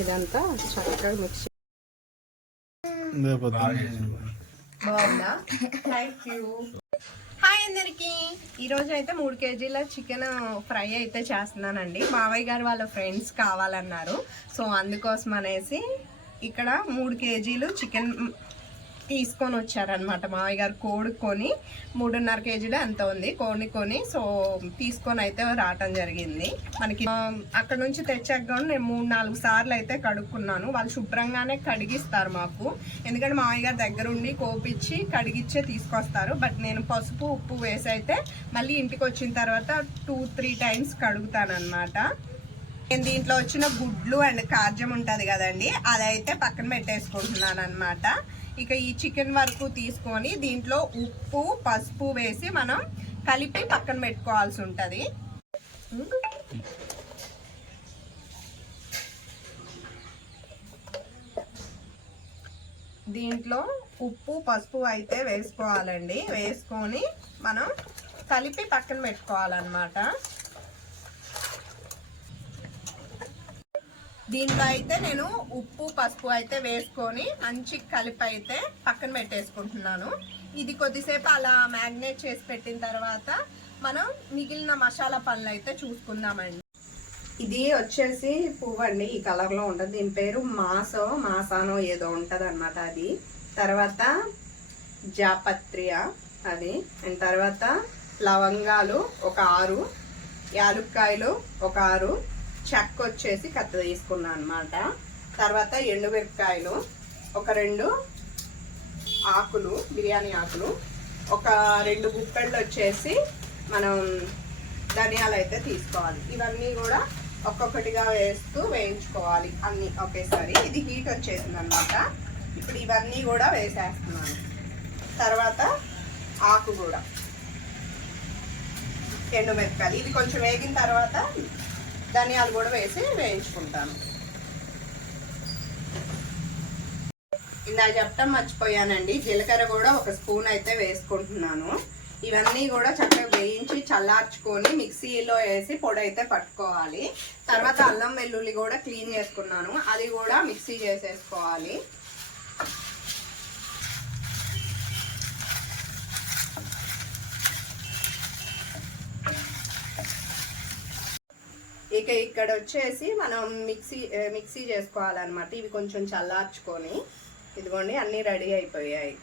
ఇదంతా చక్కగా మిక్స్. బాగుందా? Thank you. హాయ్ అందరికి. ఈరోజు అయితే 3 కేజీల చికెన్ ఫ్రై అయితే చేస్తున్నానండి. మావయ్య గారు వాళ్ళ ఫ్రెండ్స్ కావాలన్నారు, సో అందుకోసం అనేసి ఇక్కడ 3 కేజీలు చికెన్ తీసుకొని వచ్చారనమాట. మావయ్య గారు కోడి కొని 3.5 కేజీలు ఎంత ఉంది కోడిని కొని, సో తీసుకొని అయితే రావటం జరిగింది. మనకి అక్కడ నుంచి తెచ్చాక నేను 3-4 సార్లు అయితే కడుక్కున్నాను. వాళ్ళు శుభ్రంగానే కడిగిస్తారు మాకు, ఎందుకంటే మావయ్య గారు దగ్గరుండి కోపిచ్చి కడిగిచ్చే తీసుకొస్తారు. బట్ నేను పసుపు ఉప్పు వేసి అయితే మళ్ళీ ఇంటికి వచ్చిన తర్వాత 2-3 టైమ్స్ కడుగుతాను అనమాట. నేను దీంట్లో వచ్చిన గుడ్లు అండ్ కార్జం ఉంటుంది కదండి, అదైతే పక్కన పెట్టేసుకుంటున్నాను అనమాట. ఇక ఈ చికెన్ వరకు తీసుకొని దీంట్లో ఉప్పు పసుపు వేసి మనం కలిపి పక్కన పెట్టుకోవాల్సి ఉంటుంది. దీంట్లో ఉప్పు పసుపు అయితే వేసుకోవాలండి. వేసుకొని మనం కలిపి పక్కన పెట్టుకోవాలన్నమాట. దీంట్లో అయితే నేను ఉప్పు పసుపు అయితే వేసుకొని మంచి కలిపి అయితే పక్కన పెట్టేసుకుంటున్నాను. ఇది కొద్దిసేపు అలా మ్యాగ్నేట్ చేసి పెట్టిన తర్వాత మనం మిగిలిన మసాలా పనులు అయితే చూసుకుందామండి. ఇది వచ్చేసి పువ్వు అండి, ఈ కలర్లో ఉంటుంది. దీని పేరు మాసానో ఏదో ఉంటుంది అనమాట. అది తర్వాత జాపత్రియా అది, అండ్ తర్వాత లవంగాలు ఒక 6, యాలుక్కాయలు ఒక 6, చెక్క వచ్చేసి కత్త తీసుకున్నాను అనమాట. తర్వాత ఎండుమిరపకాయలు ఒక 2 ఆకులు, బిర్యానీ ఆకులు ఒక 2 గుప్పెళ్ళు వచ్చేసి మనం ధనియాలు అయితే తీసుకోవాలి. ఇవన్నీ కూడా ఒక్కొక్కటిగా వేస్తూ వేయించుకోవాలి అన్నీ ఒకేసారి. ఇది హీట్ వచ్చేసింది అనమాట. ఇప్పుడు ఇవన్నీ కూడా వేసేస్తున్నాను. తర్వాత ఆకు కూడా, ఎండుమిరపకాయలు ఇది కొంచెం వేగిన తర్వాత ధనియాలు కూడా వేసి వేయించుకుంటాను. ఇందాక చెప్పడం మర్చిపోయానండి, జీలకర్ర కూడా ఒక స్పూన్ అయితే వేసుకుంటున్నాను. ఇవన్నీ కూడా చక్కగా వేయించి చల్లార్చుకొని మిక్సీలో వేసి పొడి అయితే పట్టుకోవాలి. తర్వాత అల్లం వెల్లుల్లి కూడా క్లీన్ చేసుకున్నాను, అది కూడా మిక్సీ చేసేసుకోవాలి. ఇక ఇక్కడ వచ్చేసి మనం మిక్సీ చేసుకోవాలన్నమాట. ఇవి కొంచెం చల్లార్చుకొని, ఇదిగోండి అన్నీ రెడీ అయిపోయాయి.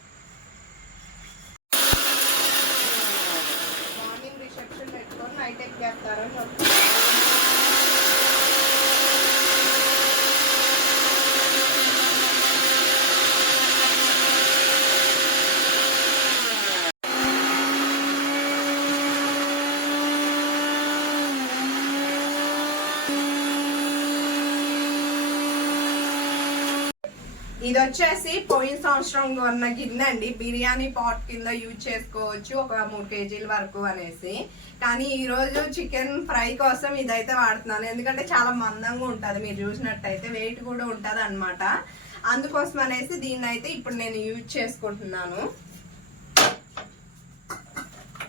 మార్నింగ్ రిసెప్షన్ పెట్టుకొని నైట్ ఎక్కేస్తారని చెప్తాను. ఇది వచ్చేసి పోయిన సంవత్సరం కొన్న గిన్నె అండి. బిర్యానీ పాట్ కింద యూజ్ చేసుకోవచ్చు ఒక 3 కేజీల వరకు అనేసి. కానీ ఈరోజు చికెన్ ఫ్రై కోసం ఇదైతే వాడుతున్నాను, ఎందుకంటే చాలా మందంగా ఉంటుంది. మీరు చూసినట్టయితే వెయిట్ కూడా ఉంటుంది అనమాట. అందుకోసం అనేసి దీన్ని అయితే ఇప్పుడు నేను యూజ్ చేసుకుంటున్నాను.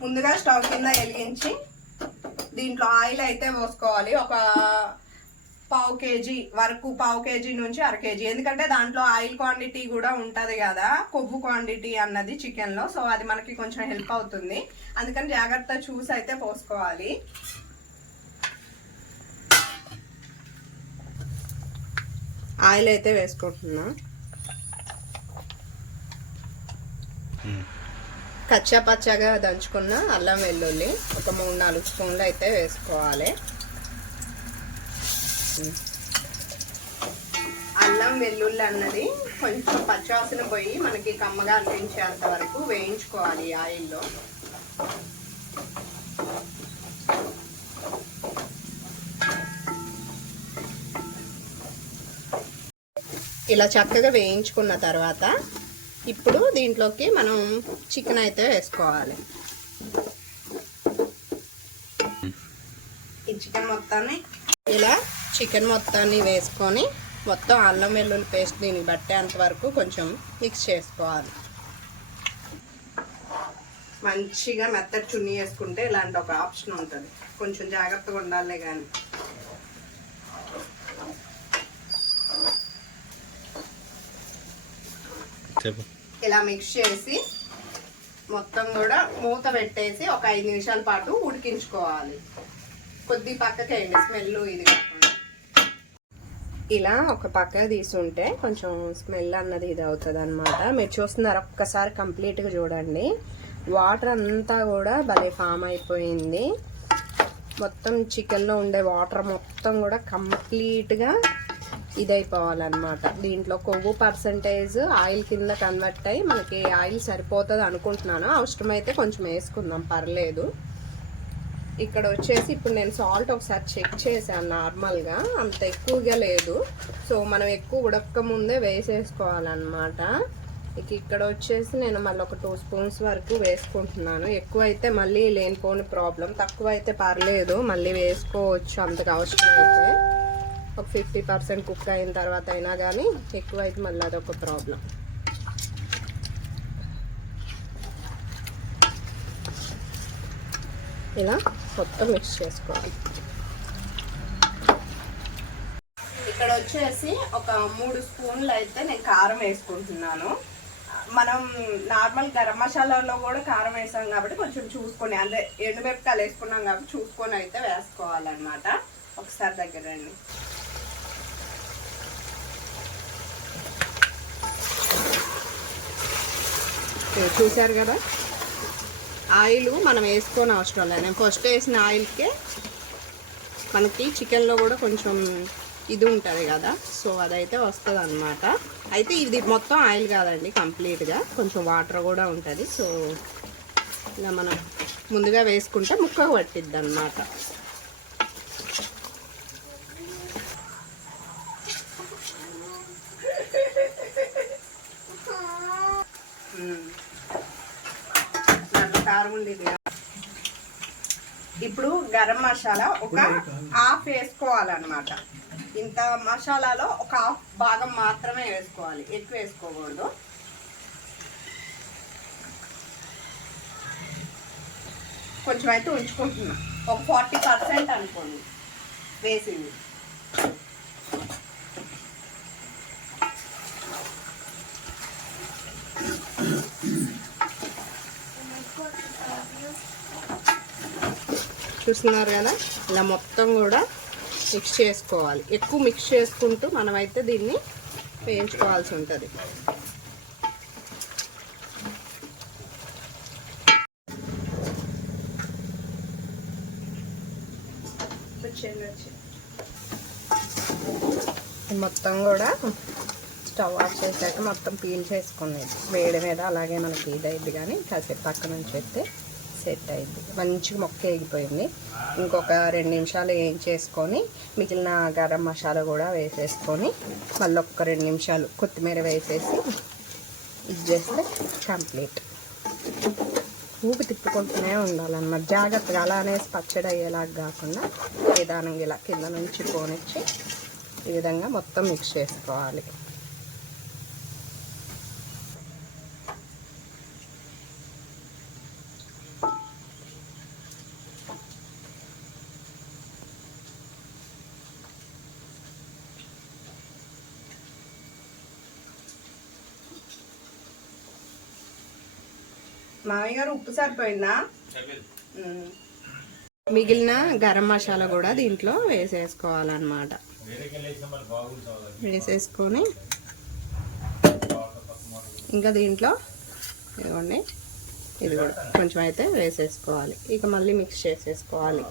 ముందుగా స్టవ్ కింద వెలిగించి దీంట్లో ఆయిల్ అయితే పోసుకోవాలి. ఒక 1/2 కేజీ వరకు, 1/2 కేజీ నుంచి 1/2 కేజీ, ఎందుకంటే దాంట్లో ఆయిల్ క్వాంటిటీ కూడా ఉంటుంది కదా, కొవ్వు క్వాంటిటీ అన్నది చికెన్లో. సో అది మనకి కొంచెం హెల్ప్ అవుతుంది, అందుకని జాగ్రత్త చూసి అయితే పోసుకోవాలి. ఆయిల్ అయితే వేసుకుంటున్నా. కచ్చా పచ్చగా దంచుకున్న అల్లం వెల్లుల్లి ఒక 3-4 స్పూన్లు అయితే వేసుకోవాలి. అల్లం వెల్లుల్లి అన్నది కొంచెం పచ్చివాసన పోయి మనకి కమ్మగా అనిపించేంత వరకు వేయించుకోవాలి ఆయిల్లో. ఇలా చక్కగా వేయించుకున్న తర్వాత ఇప్పుడు దీంట్లోకి మనం చికెన్ అయితే వేసుకోవాలి. ఈ చికెన్ మొత్తాన్ని వేసుకొని మొత్తం అల్లం వెల్లుల్లి పేస్ట్ దీనికి పట్టేంత వరకు కొంచెం మిక్స్ చేసుకోవాలి. మంచిగా మెత్తటి చున్నీ వేసుకుంటే ఇలాంటి ఒక ఆప్షన్ ఉంటుంది. కొంచెం జాగ్రత్తగా ఉండాలి కానీ ఇలా మిక్స్ చేసి మొత్తం కూడా మూత పెట్టేసి ఒక 5 నిమిషాల పాటు ఉడికించుకోవాలి. కొద్ది పక్కకేయండి స్మెల్ ఇది కాకుండా. ఇలా ఒక పక్క తీసుంటే కొంచెం స్మెల్ అన్నది ఇది అవుతుంది అనమాట. మీరు చూస్తున్నారు, ఒక్కసారి కంప్లీట్గా చూడండి. వాటర్ అంతా కూడా భలే ఫామ్ అయిపోయింది. మొత్తం చికెన్లో ఉండే వాటర్ మొత్తం కూడా కంప్లీట్గా ఇదైపోవాలన్నమాట. దీంట్లో కొవ్వు పర్సంటేజ్ ఆయిల్ కింద కన్వర్ట్ అయ్యి మనకి ఆయిల్ సరిపోతుంది అనుకుంటున్నాను. అవసరమైతే కొంచెం వేసుకుందాం, పర్లేదు. ఇక్కడ వచ్చేసి ఇప్పుడు నేను సాల్ట్ ఒకసారి చెక్ చేశాను. నార్మల్గా అంత ఎక్కువగా లేదు. సో మనం ఎక్కువ ఉడక ముందే వేసేసుకోవాలన్నమాట. ఇక్కడ వచ్చేసి నేను మళ్ళీ ఒక 2 స్పూన్స్ వరకు వేసుకుంటున్నాను. ఎక్కువ అయితే మళ్ళీ లేనిపోని ప్రాబ్లం, తక్కువ అయితే పర్లేదు మళ్ళీ వేసుకోవచ్చు అంతగా అవసరం అయితే. ఒక 50% కుక్ అయిన తర్వాత అయినా కానీ ఎక్కువ అయితే మళ్ళీ అదొక ప్రాబ్లం. ఇలా మొత్తం మిక్స్ చేసుకోవాలి. ఇక్కడ వచ్చేసి ఒక 3 స్పూన్లు అయితే నేను కారం వేసుకుంటున్నాను. మనం నార్మల్ గరం మసాలాలో కూడా కారం వేసాం కాబట్టి కొంచెం చూసుకొని, అంటే ఎండుమిరపకాయలు వేసుకున్నాం కాబట్టి చూసుకొని అయితే వేసుకోవాలన్నమాట. ఒకసారి దగ్గర రండి. చూసారు కదా, ఆయిల్ మనం వేసుకొని అవసరం లేదు. నేను ఫస్ట్ వేసిన ఆయిల్కే మనకి చికెన్లో కూడా కొంచెం ఇది ఉంటుంది కదా, సో అదైతే వస్తుంది అనమాట. అయితే ఇది మొత్తం ఆయిల్ కాదండి, కంప్లీట్గా కొంచెం వాటర్ కూడా ఉంటుంది. సో ఇలా మనం ముందుగా వేసుకుంటే ముక్కకు పట్టిద్ది అనమాట. కారం ఉండేది. ఇప్పుడు గరం మసాలా ఒక హాఫ్ వేసుకోవాలన్నమాట. ఇంత మసాలాలో ఒక హాఫ్ భాగం మాత్రమే వేసుకోవాలి, ఎక్కువ వేసుకోకూడదు. కొంచెం అయితే ఉంచుకుంటున్నా, ఒక 40% అనుకోండి వేసింది. చూస్తున్నారు కదా, ఇలా మొత్తం కూడా మిక్స్ చేసుకోవాలి. ఎక్కువ మిక్స్ చేసుకుంటూ మనమైతే దీన్ని వేయించుకోవాల్సి ఉంటుంది. మొత్తం కూడా స్టవ్ ఆఫ్ చేసాక మొత్తం పీల్ చేసుకునేది వేడి మీద, అలాగే మనకి ఇదైద్ది. కానీ కాసేపు పక్క నుంచి అయితే సెట్ అయింది. మంచిగా మొక్క వేగిపోయింది. ఇంకొక 2 నిమిషాలు వేయించేసుకొని మిగిలిన గరం మసాలా కూడా వేసేసుకొని మళ్ళీ ఒక 2 నిమిషాలు కొత్తిమీర వేసేసి ఇది చేస్తే కంప్లీట్. ఊపి తిప్పుకుంటూనే ఉండాలన్నమాట జాగ్రత్తగా. అలా అనేసి పచ్చడి అయ్యేలాగా కాకుండా నిదానంగా ఇలా కింద నుంచి పోనిచ్చి ఈ విధంగా మొత్తం మిక్స్ చేసుకోవాలి. మామయ్య గారు ఉప్పు సరిపోయిందా? మిగిలిన గరం మసాలా కూడా దీంట్లో వేసేసుకోవాలన్నమాట. వేసేసుకొని ఇంకా దీంట్లో ఇదిగోండి ఇది కూడా కొంచెం అయితే వేసేసుకోవాలి. ఇక మళ్ళీ మిక్స్ చేసేసుకోవాలి.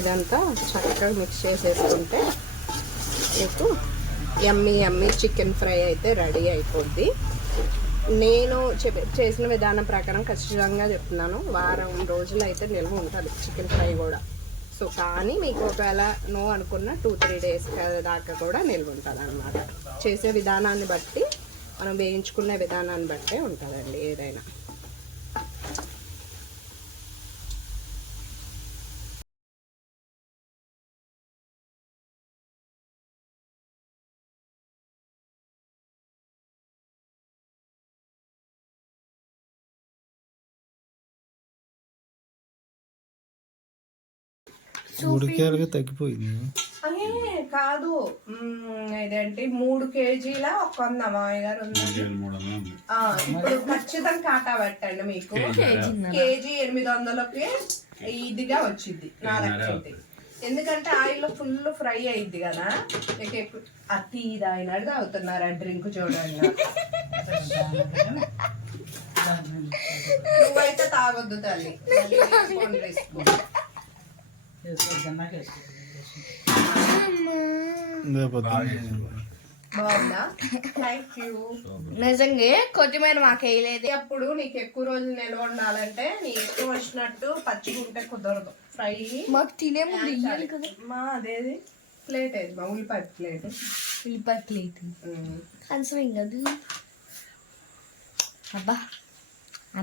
ఇదంతా చక్కగా మిక్స్ చేసేసుకుంటే మీకు యమ్మీ చికెన్ ఫ్రై అయితే రెడీ అయిపోద్ది. నేను చేసిన విధానం ప్రకారం ఖచ్చితంగా చెప్తున్నాను, వారం రోజులు అయితే నిల్వ ఉంటుంది చికెన్ ఫ్రై కూడా. సో కానీ మీకు ఒకవేళ నో అనుకున్న 2-3 డేస్ దాకా కూడా నిల్వ ఉంటుంది అన్నమాట. చేసే విధానాన్ని బట్టి, మనం వేయించుకునే విధానాన్ని బట్టే ఉంటుందండి ఏదైనా. ఉడికేలాగా తగ్గిపోయింది. కాదు ఇదేంటి 3 కేజీల 100 మామయ్య గారు ఉంది. ఇప్పుడు ఖచ్చితంగా కాటా పెట్టండి మీకు కేజీ 800కి ఇదిగా వచ్చింది నా లెక్కైతే. ఎందుకంటే ఆయిల్ ఫుల్ ఫ్రై అయింది కదా, మీకు ఎక్కువ అతి ఇది అయినట్టు అవుతున్నారు ఆ డ్రింక్ చూడండి. నువ్వైతే తాగొద్దు తల్లి. బాగుందా? Thank you. నిజంగా కొత్తిమీర మాకు వేయలేదు. అప్పుడు నీకు ఎక్కువ రోజులు నిల్వ ఉండాలంటే నీ ఎక్కువ వచ్చినట్టు పచ్చిగా ఉంటే కుదరదు. ఫ్రై మాకు తినే ముందు ఇయ్యాలి కదా. మా అదేది ప్లేట్ ఏది మా ఉల్లిపాయ ప్లేట్. ఉల్లిపాయ ప్లేట్ కన్సరింగ్ అది. అబ్బా